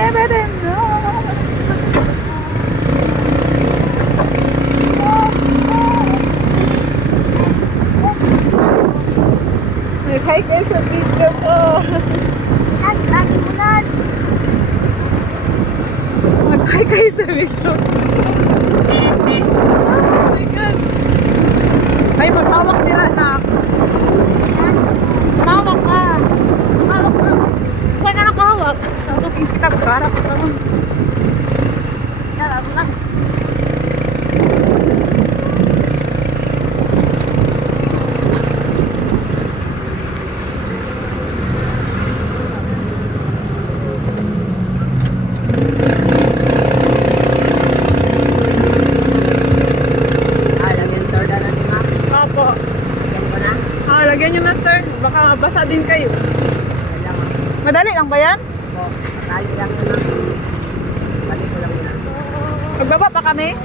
Hi kayo sa video ko. Mag-hi kayo sa video. Oh my God. Ay, maghawak nila na. Mahawak ka. Mahawak ka. Saan ka nakahawak? Ako kita ko. Harap ka naman. Opo. Lagyan nyo na, sir. Baka mabasa din kayo. Madali lang ba yan? Madali lang yun. Madali ko lang yun. Magbaba pa kami?